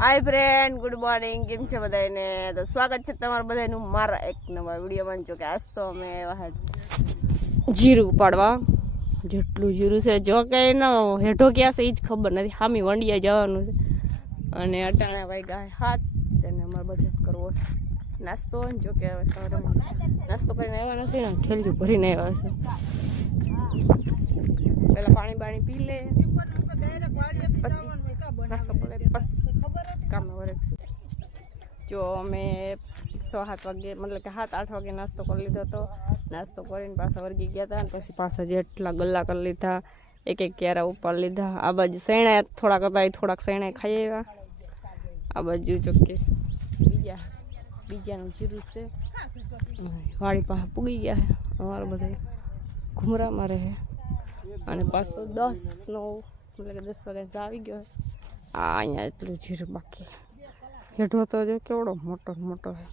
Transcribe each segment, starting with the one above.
हाय friend, good morning. केम छे बधाने? तो स्वागत है तमारा बधानु मारा एक नवा विडियो में। जो कि आज तो अमे जीरु उपाड़वा जेटलू जीरु छे जो के न हेठो क्या से ज खबर नहीं। हामी वंडिया जवानुं छे अने अटाणे वाग्या 7 अने अमारे बधे करवो नास्तो। जो के नास्तो करीने आव्या नथी ने थेलिયું भरीने आव्या छे। पहला पानी बाणी पी ले नास्तो करे काम वरे। जो मैं 6-7 वागे मतलब कि 7-8 वागे नास्तो कर लीधो तो नास्तो करीने पाछा वर्गी गया था। पछी पाछा जेटला गल्ला कर लीधा, एक क्यारा उपाड़ लीधा। आ बाजू सैणा थोड़ा थोड़ाक सैणा खाई आव्या। आ बाजू जो के बीजानुं जीरु छे वाड़ी पाछा पूगी गया है। अमारा बधाय घुमरा मारे है अने पाछो 10-9 मतलब कि 10 वागे आवी गयो है। अँ एटलू जीरु बाकी हेठो तो जो केवड़ो मोटो मोटो है।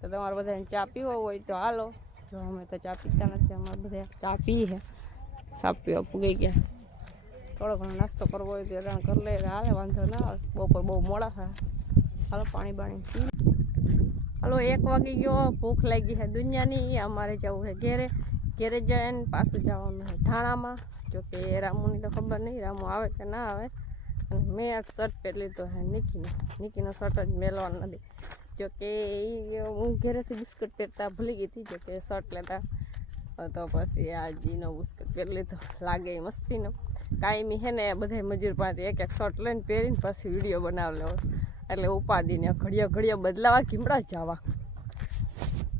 तो तमारे बधाने चा पीवो होय तो हालो। जो अमे तो चा पीता नथी, अमारे बधाए चा पी है। चा पीवा पूगी गया। थोड़ो घणो नास्तो करवो होय तो रण कर ले, हाले वांधो ना आवे। बपोर बहु मोड़ा थाय। हालो पाणी बाणी पी। हालो 1 वागी गयो, भूख लागी है दुनियानी। अमारे जवुं है घेरे। घेरे जईने पाछुं जवानुं है धाणामां। जो कि रामुनी तो खबर नहीं रामू आवे के ना आवे। मैं आज शर्ट पहन लीधो है निकीनो शर्ट ज मेलवानो नथी। जो कि हूँ घेरेथी बिस्कुट पहेरता भूली गई थी। जो कि शर्ट लेता तो पछी आज ईनो बिस्कुट पहेरी लीधो। लागे मस्तीनो कायमी है ने बधाय मजूर पासे एक शर्ट लईने पहेरीने पछी विडियो बनाव लेवो एटले उपाधीने घड़ियो घड़ियो बदलावा कीमड़ा जावा।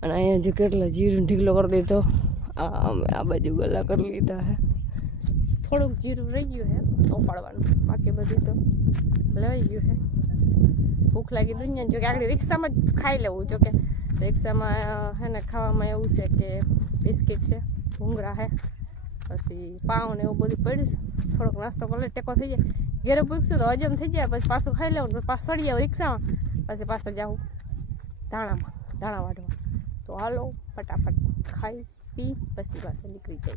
अने अहींया जो केटलो जीरु ढीगलो कर दीधो। आ बाजू गला कर लीधा है। थोड़ुंक जीरु रही गयुं है उपाड़वानुं, बाकी बधुं तो लई गयुं है। भूख लागी दुनिया। जो कि आगळ रिक्शा में खाई लेवुं। जो कि रिक्शा में है ने खावामां एवुं छे के बिस्किट छे, भूंगरा है, पछी पाव ने एवुं बधुं पड्युं छे। थोड़ोक नास्तो कर ले टेको थई जाय। घेरे पूछशुं तो हजम थई जाय। पछी पाछुं खाई लेवुं, पाछुं चढ़ी जाव रिक्शामां, पछी पाछा जाऊं धाणामां धाणा वाढवा। तो हालो फटाफट खाई पी पछी पाछा निकળી जाय।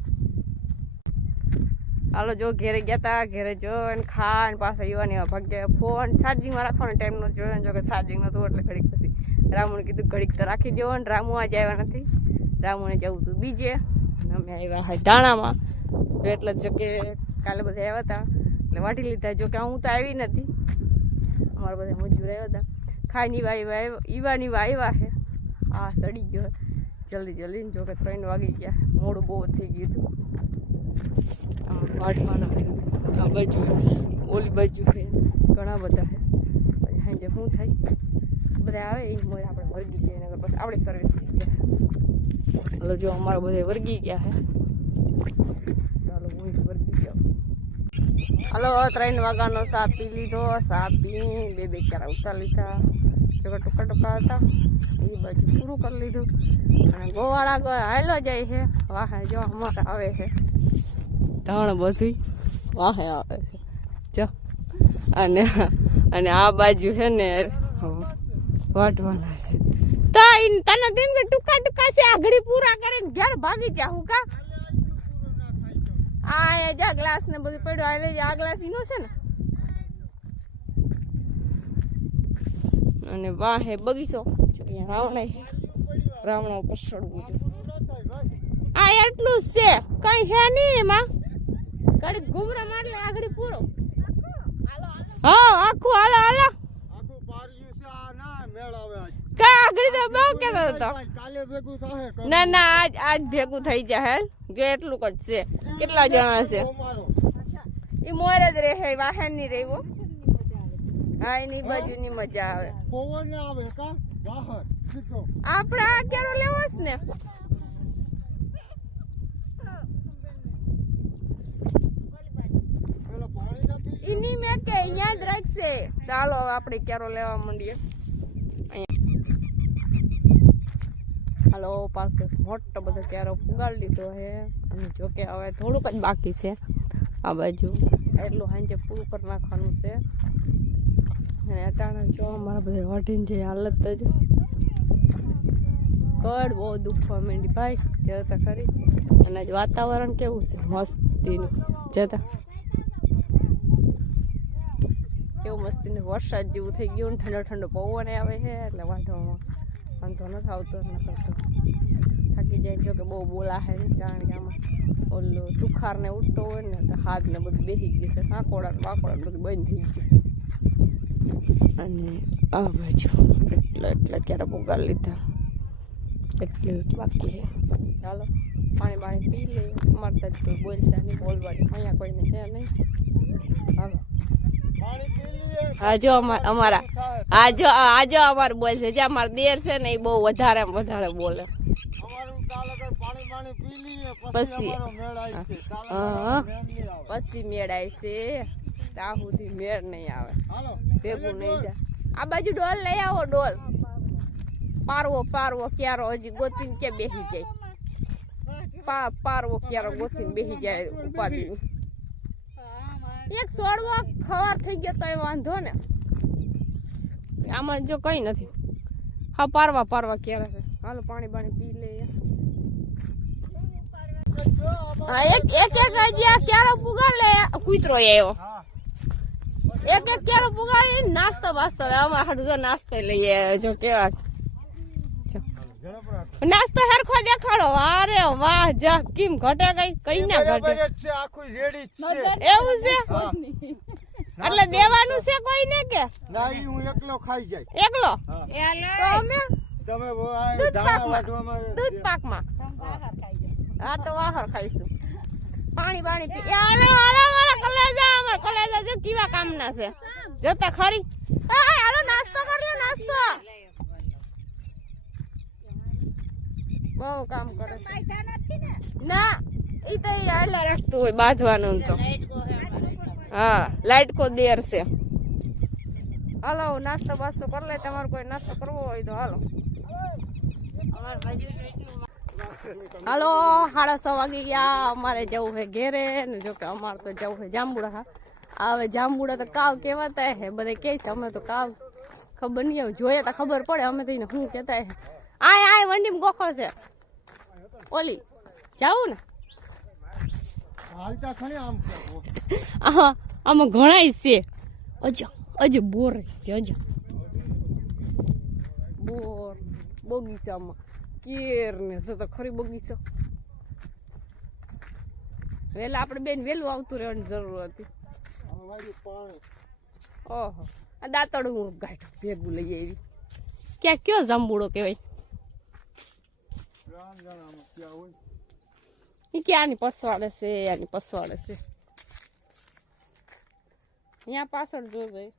हालो जो घेरे गया था, घेरे जो खाने पास युवानी भाग्य फोन चार्जिंग में राखવાનો टाइम न जो। जो कि चार्जिंग नतो એટલે ઘડીક પછી રામુને કીધું ઘડીક તો રાખી દેવો ને રામુ આજે આવ્યા નથી। રામુને જવું હતું બીજે અને અમે આવ્યા હે ધાણામાં। એટલે જો કે કાલે બધા આવ્યા હતા એટલે વાટી લીધા। જો કે હું તો આવી નથી, અમારા બધા મજૂર આવ્યા હતા ખાઈને ઈવાની આવ્યા છે। આ સડી ગયો જલ્દી જલ્દી। જો કે 3 વાગી ગયા, મોડું બહુ થઈ ગયું હતું। वाटवाना आ बाजू ओली बाजू है घना बधा है। साँजे शू थाय बधा आवे ए मोय आपणे वर्गी जाए नगर बस आपणे सर्विस थी जाए। हलो जो अमारा बधे वर्गी गया है। चालो हूँ वर्गी गयो। हलो 3 वागानो चा पी लीधो। चा पी 2 क्यारा उतार लीधा। जो कि टूका टूका था ए बाजू पूरुं कर लीधुं अने गोवाड़ा हालो जाय है। वाह जो अमारा आवे है धाण बधी वाहे आवे छे जो। अने अने आ बाजू है ने वाटवाना छे। तो इन तने दिन के टुका टुका से आगड़ी पूरा करीने घर भागी जाऊं का। आ जा ग्लास ने बधी पड्यो आ ले। आ ग्लास ईनो छे ने अने वाहे बगीचो जो के रावणा पर चढ़वुं जो। आ एटलुं ज छे कई है नहीं एमां। कड़ी घुमरा मार ले आगड़ी पूरो। हां आखू हालो हालो आखू पारिયું છે આ ના મેળ આવે આજ का आगड़ी तो बહુ કેતો હતો કાલે ભેગું થાહે। ના ના આજ ભેગું થઈ જાહે। જો એટલું જ છે। કેટલા જણા છે ઈ મોર જ રહે, વાહન ની રહેવો। હા એની બાજુની મજા આવે। પવન આવે કા બહાર સીધો આપડા કેરો લેવો છે ને। इनी में के याद रखसे। चालो आपणे क्यारो लेवा मंडीए। हेलो पास मोटो बधो क्यारो पुगाड़ लीधो है। जो के हवे थोड़ुंक ज बाकी छे। आ बाजू एटलुं हांजे पूरुं कर नाखवानुं छे। अने अटाणे जो अमारा बधा वाढीने जे हालत ज कड बहु दुखवा मांडी भाई। जता खरी अने आज वातावरण केवुं छे मस्तीनुं। जता કેવું મસ્તી ને વરસાદ જેવું થઈ ગયું ઠંડો ઠંડો પવન આવે છે એટલે વાંધવામાં વાંધો નથી આવતો ન કરતો થાકી જાય જો કે બહુ બોલા છે કારણ કે આમાં ઓલું સુખાર ને ઉઠતો હોય ને તો હાથ ને બધું બેસી ગયું છે કાકોડા વાકોડા બધું બંધ થઈ ગયું અને આ બાજુ એટલે ક્યારે પુગાર લીધા એટલું બાકી છે ચાલો પાણી પી લે અમારે તો કોઈ બોલશે નહીં બોલવાની અહીંયા કોઈને છે નહીં હાલો આજો અમારા આજો અમારે બોલશે જે અમારા દેર છે ને એ બહુ વધારે બોલે પછી મેળ આવશે ત્યાં સુધી મેળ નહીં આવે ભેગું નહીં જાય આ બાજુ ડોલ લઈ આવો ડોલ પારવો ક્યારો હજી ગોતીને કે બેસી જાય પારવો ક્યારો ગોતીને બેસી જાય ઉપાધિ એક છોડવો ખવાર થઈ ગયો તો એ વાંધો ને આમાં જો કઈ નથી હા પારવા ક્યારે છે હાલો પાણી પી લે એક હજી ક્યારો પુગાર લે કૂતરો આવ્યો એક ક્યારો પુગાડી નાસ્તો બાસ્તો અમારે હાડું જો નાસ્તો લઈએ જો કેવા નાસ્તો હરખો દેખાડો અરે વાહ જા કેમ ઘટે કઈ ના ઘટે એવું છે એટલે દેવાનું છે કોઈ ને કે નહીં હું એકલો ખાઈ જાય એકલો તો અમે તમે દૂધ પાકમાં હા તો વાહર ખાઈશું પાણી પી હાલો મારા કલેજા જો કેવા કામના છે જોતા ખરી હાલો નાસ્તો કરી લે નાસ્તો બહુ કામ કરે ના ઈ તો આલા રાખતું હોય બાંધવાનું તો હા લાઈટ કો દેર છે હાલો નાસ્તો બાસ્તો કરી લે તમારે કોઈ નાસ્તો કરવો હોય તો હાલો હાલો 6:30 વાગી ગયા અમારે જવું છે ઘેરે ને જો કે અમારે તો જવું છે જાંબુડા હવે જાંબુડા તો કાવ કેવાતા હે બધે કે છે અમે તો કાવ ખબર નહીં આવે જોઈએ તો ખબર પડે અમે તો એને શું કહેતા હે આય વંડીમાં ગોખો છે ઓલી જાવું ને આમાં ઘણા છે અજે બોર છે બોર બગીચામાં કેર ને છે તો ખરી બગીચો વેલા આપણે બેન વેલું આવતું રહેવાની જરૂર હતી ઓહો આ દાંતડું હું ગાંઠ ભેગું લઈ આવી ક્યાં કયો જાંબુડો કહેવાય કે આની પસવાડે છે અહીંયા પાછળ જોજો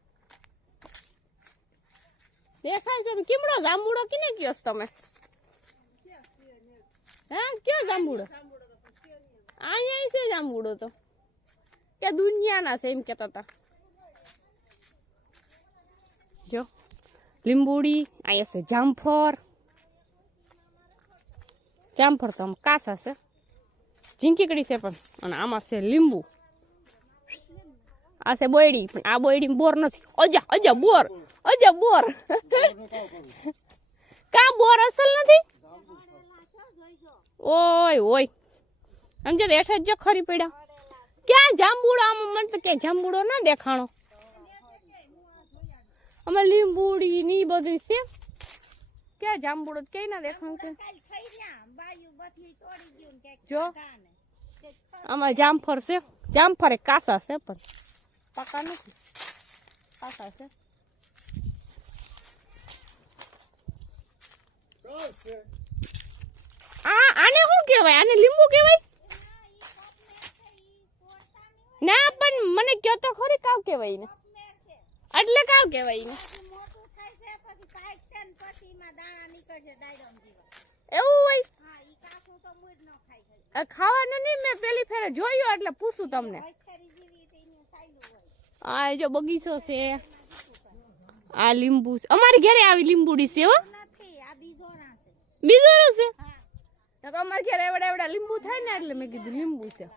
દેખાય છે કીમડો જાંબુડો કિને કયો તમે હા કયો જાંબુડો અહીંયા છે જાંબુડો તો કે દુનિયાના છે એમ કેતા હતા જો લીંબુડી અહીંયા છે જામફળ તો આમ કાસા છે ઝીંકીકડી છે પણ અને આમાં છે લીંબુ આ છે બોયડી પણ આ બોયડી બોર નથી અજા બોર કા બોર અસલ નથી ઓય સમજે હેઠ જ ખરી પડ્યા ક્યાં જાંબુડો આમાં મને તો ક્યાં જાંબુડો ના દેખાણો અમે લીંબુડી ની બધું છે ક્યાં જાંબુડો ક્યાંય ના દેખાણું કે જો આમાં જામફળ છે જામફળ કાસા છે પણ પાકા નથી કાસા છે આને શું કહેવાય આને લીંબુ કહેવાય ના પણ મને કયો તો ખરી કાવ કહેવાય ને એટલે કાવ કહેવાય ને એવું હોય ખાવાનું નહીં મેં પેલી ફેરે જોયું એટલે પૂછું તમને આ જો બગીચો છે આ લીંબુ અમારી ઘરે આવી લીંબુડી છે હો બીજોરું છે અમારે ઘરે એવડા લીંબુ થાય ને એટલે મેં કીધું લીંબુ છે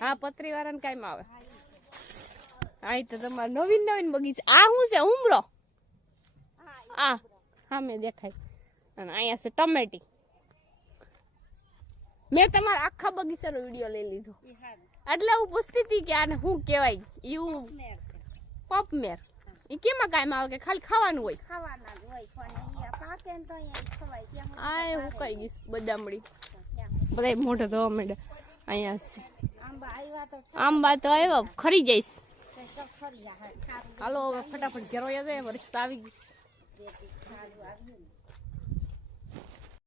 હા પતરી વાળાને કાયમ આવે આ તો તમારે નવીન બગીચા આ શું છે ઉમરો હા મેં દેખાય અને અહીંયા છે ટમેટી મેં તમારા આખા બગીચાનો વિડીયો લઈ લીધો એટલે હું પૂછતી હતી કે આને શું કહેવાય એવું પપમેર એ કેમાં કાયમ આવે કે ખાલી ખાવાનું હોય ખાવાના જ હોય પણ અહીંયા પાકે ને તો અહીંયા ખવાય ત્યાં આ હુકાઈ ગઈ બદામડી બધા મોઢે ધોવા માંડ્યા અહીંયા આંબા આવ્યા તો આંબા તો આવ્યા ખરી જઈશ ખરી સારું હાલો હવે ફટાફટ ઘેરો જાય રિક્ષા આવી ગઈ સારું આવ્યું ને